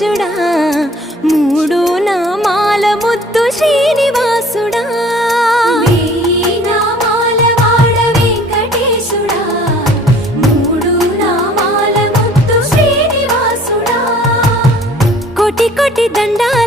వెంకటేశుడా మూడు నామాల ముద్దు శ్రీనివాసుడా వెయ్యి నామాల వాడ వెంకటేశుడా మూడు నామాల ముద్దు శ్రీనివాసుడా కోటి కోటి దండాలు